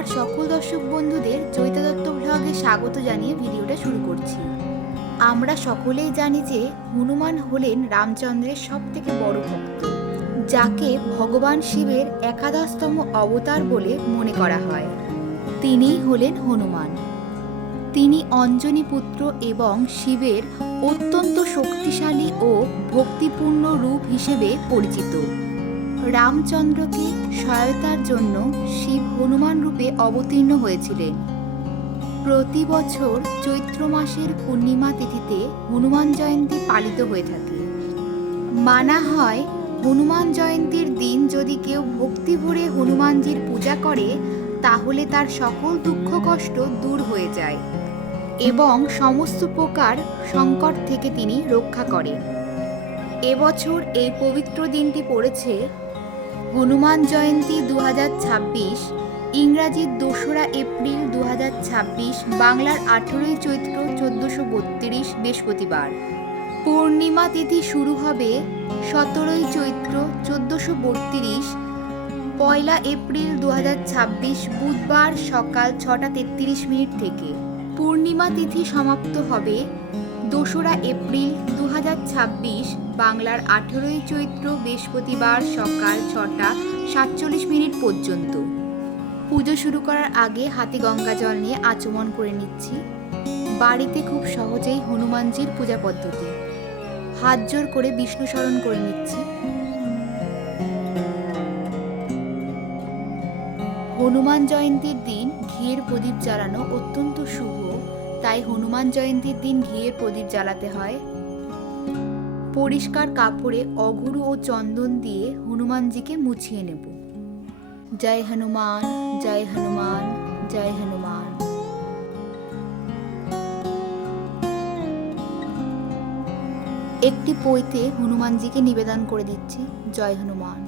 আমার সকল দর্শক বন্ধুদের চৈতা দত্ত ব্লগে স্বাগত জানিয়ে ভিডিওটা শুরু করছি। আমরা সকলেই জানি যে হনুমান হলেন রামচন্দ্রের সবথেকে বড় ভক্ত, যাকে ভগবান শিবের একাদশতম অবতার বলে মনে করা হয়। তিনিই হলেন হনুমান। তিনি অঞ্জনী পুত্র এবং শিবের অত্যন্ত শক্তিশালী ও ভক্তিপূর্ণ রূপ হিসেবে পরিচিত। রামচন্দ্রকে সহায়তার জন্য শিব হনুমান রূপে অবতীর্ণ হয়েছিলেন। প্রতি বছর চৈত্র মাসের পূর্ণিমা তিথিতে হনুমান জয়ন্তী পালিত হয়ে থাকে। মানা হয়, হনুমান জয়ন্তীর দিন যদি কেউ ভক্তি ভরে হনুমানজির পূজা করে তাহলে তার সকল দুঃখ কষ্ট দূর হয়ে যায় এবং সমস্ত প্রকার সংকট থেকে তিনি রক্ষা করেন। এবছর এই পবিত্র দিনটি পড়েছে হনুমান জয়ন্তী 2026, ইংরাজির 2রা এপ্রিল 2026, বাংলার 18ই চৈত্র 1432 বৃহস্পতিবার। পূর্ণিমা তিথি শুরু হবে 17ই চৈত্র 1432, 1 এপ্রিল 2026 বুধবার সকাল 6টা 33 মিনিট থেকে। পূর্ণিমা তিথি সমাপ্ত হবে 2রা এপ্রিল 2026, বাংলার 18ই চৈত্র বৃহস্পতিবার সকাল 6টা 47 মিনিট পর্যন্ত। পুজো শুরু করার আগে হাতে গঙ্গা জল নিয়ে আচমন করে নিচ্ছি। বাড়িতে খুব সহজেই হনুমানজির পূজা পদ্ধতি। হাত জোর করে বিষ্ণু স্মরণ করে নিচ্ছি। হনুমান জয়ন্তীর দিন ঘিয়ের প্রদীপ জ্বালানো অত্যন্ত শুভ, তাই হনুমান জয়ন্তীর দিন ঘিয়ের প্রদীপ জ্বালাতে হয়। পরিষ্কার কাপড়ে অগুরু ও চন্দন দিয়ে হনুমানজিকে মুছিয়ে নেব। জয় হনুমান, জয় হনুমান, জয় হনুমান। একটি পৈতে হনুমানজিকে নিবেদন করে দিচ্ছি। জয় হনুমান।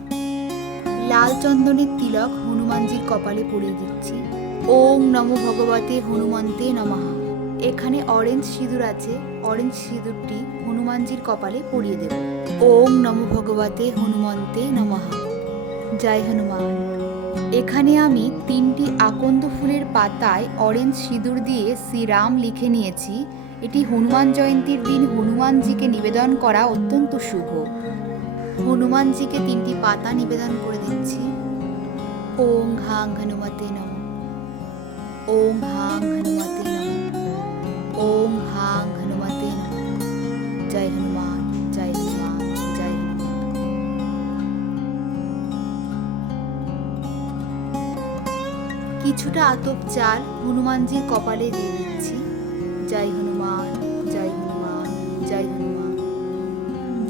লাল চন্দনের তিলক হনুমানজির কপালে পরিয়ে দিচ্ছি। ওং নমো ভগবতে হনুমন্তে নমঃ। এখানে অরেঞ্জ সিঁদুর আছে, অরেঞ্জ সিঁদুরটি হনুমানজির কপালে পরিয়ে দেব। ওং নমো ভগবতে হনুমন্তে নমঃ। জয় হনুমান। এখানে আমি 3টি আকন্দ ফুলের পাতায় অরেঞ্জ সিঁদুর দিয়ে শ্রীরাম লিখে নিয়েছি। এটি হনুমান জয়ন্তীর দিন হনুমানজিকে নিবেদন করা অত্যন্ত শুভ। হনুমানজিকে 3টি পাতা নিবেদন করে দিচ্ছি। ওং হাং হনুমতে নমঃ। ওং হাং হনুমতে নমঃ। ওং হাং হনুমতে নমঃ। জয় হনুমান, জয় হনুমান, জয় হনুমান। কিছুটা আতপ চাল হনুমানজির কপালে দিয়ে দিচ্ছি। জয় হনুমান, জয় হনুমান, জয় হনুমান।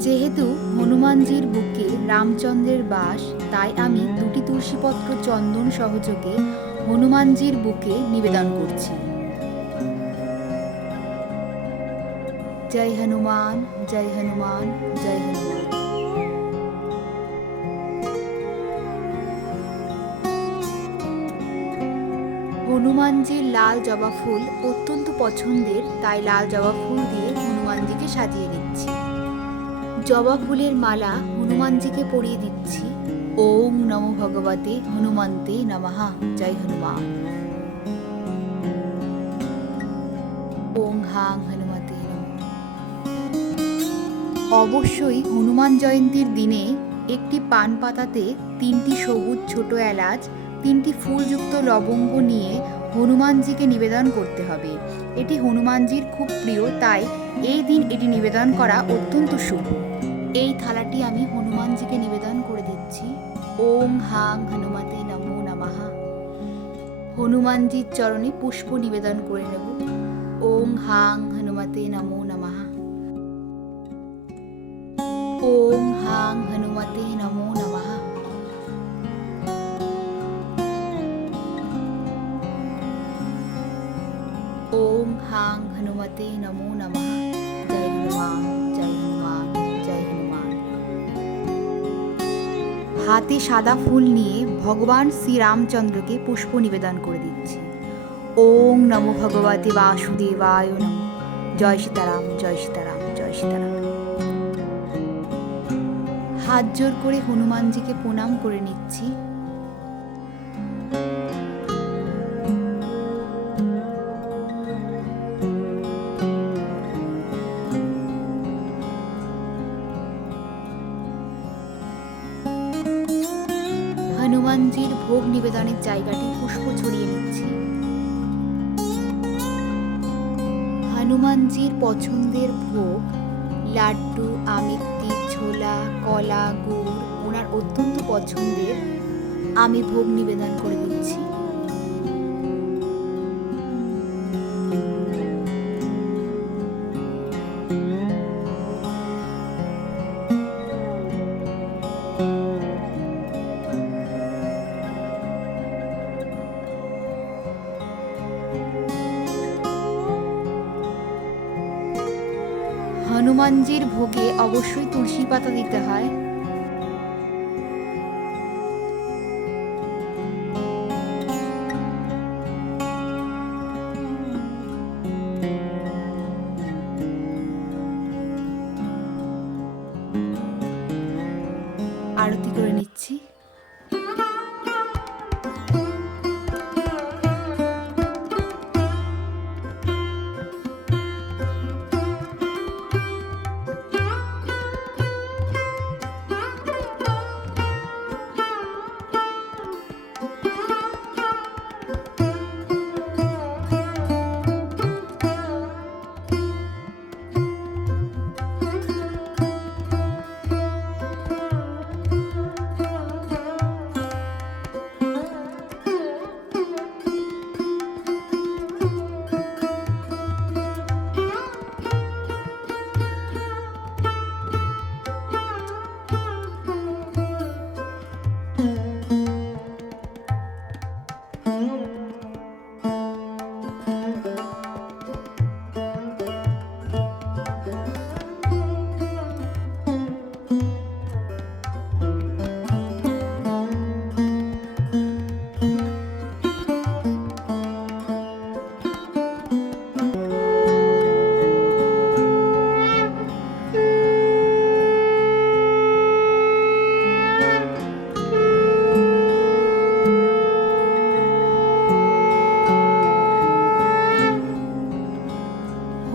যেহেতু হনুমানজির বুকে রামচন্দ্রের বাস, তাই আমি 2টি তুলসীপত্র চন্দন সহযোগে হনুমানজির বুকে নিবেদন করছি। জয় হনুমান, জয় হনুমান, জয় হনুমান। হনুমানজির লাল জবা ফুল অত্যন্ত পছন্দের, তাই লাল জবা ফুল দিয়ে হনুমানজিকে সাজিয়ে দিচ্ছি। জবা ফুলের মালা হনুমানজিকে পরিয়ে দিচ্ছি। ওং নমো ভগবতে হনুমন্তে নমঃ। জয় হনুমান। ওং হাং হনুমতে নমঃ। অবশ্যই হনুমান জয়ন্তীর দিনে একটি পান পাতাতে 3টি সবুজ ছোট এলাচ, 3টি ফুলযুক্ত লবঙ্গ নিয়ে হনুমানজিকে নিবেদন করতে হবে। এটি হনুমানজির খুব প্রিয়, তাই এই দিন এটি নিবেদন করা অত্যন্ত শুভ। এই থালাটি আমি হনুমানজিকে নিবেদন করে দিচ্ছি। ওং হাং হনুমতে নমো নমঃ। হনুমানজির চরণে পুষ্প নিবেদন করে নেব। ওং হাং হনুমতে নমো নমঃ। ওং হাং হনুমতে নমো নমঃ। ওং হাং হনুমতে নমো নমঃ। জয় হনুমান, জয় হনুমান, জয় হনুমান। হাতে সাদা ফুল নিয়ে ভগবান শ্রীরামচন্দ্রকে পুষ্প নিবেদন করে দিচ্ছি। ওং নমো ভগবতে বাসুদেবায় নমঃ। জয় সীতারাম, জয় সীতারাম, জয় সীতারাম। হাত জোর করে হনুমানজিকে প্রণাম করে নিচ্ছি। নিবেদনের জায়গাটি পুষ্প ছড়িয়ে নিচ্ছি। হনুমানজির পছন্দের ভোগ লাড্ডু, আমিত্তি, ছোলা, কলা, গুড় ওনার অত্যন্ত পছন্দের, আমি ভোগ নিবেদন করে দিচ্ছি। হনুমানজির ভোগে অবশ্যই তুলসী পাতা দিতে হয়। আরতি করে নিচ্ছি।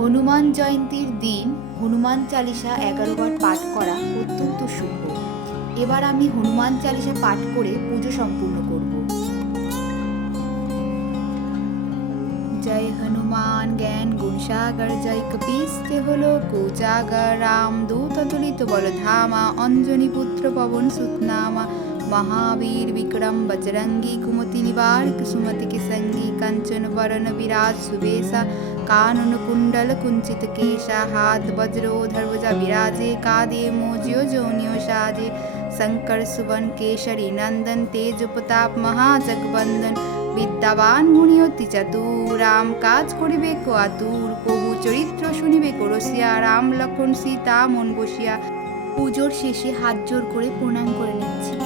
হনুমান জয়ন্তীর দিন হনুমান চালিসা 11 বার পাঠ করা অত্যন্ত শুভ। এবার আমি হনুমান চালিসা পাঠ করে পুজো সম্পূর্ণ করব। জয় হনুমান জ্ঞান গুণসাগর, জয় কপিস্তে হলো কোজাগর, রামদূত তুলিত বলধামা, অঞ্জনী পুত্র পবন সুতনামা, महावीर विक्रम बजरंगी, कुमति निवारक सुमति के संगी, कंचन वरण विराज सुबेसा, कानन कुंडल कुंचित केशा, हाथ वज्रो ध्वजा विराजे, कादे मोजियो जोनियो साजे, शंकर सुवन केशरी नंदन, तेज प्रताप महाजगबंदन, विद्यावान गुणी অতি চাতুর, রাম কাজ করিবে কো আতুর, প্রভু চরিত্র শুনিবে কো রসিয়া, রাম লক্ষণ সীতা মন বসিয়া। পুজোর শেষে হাত জোর করে প্রণাম করে নিচ্ছি।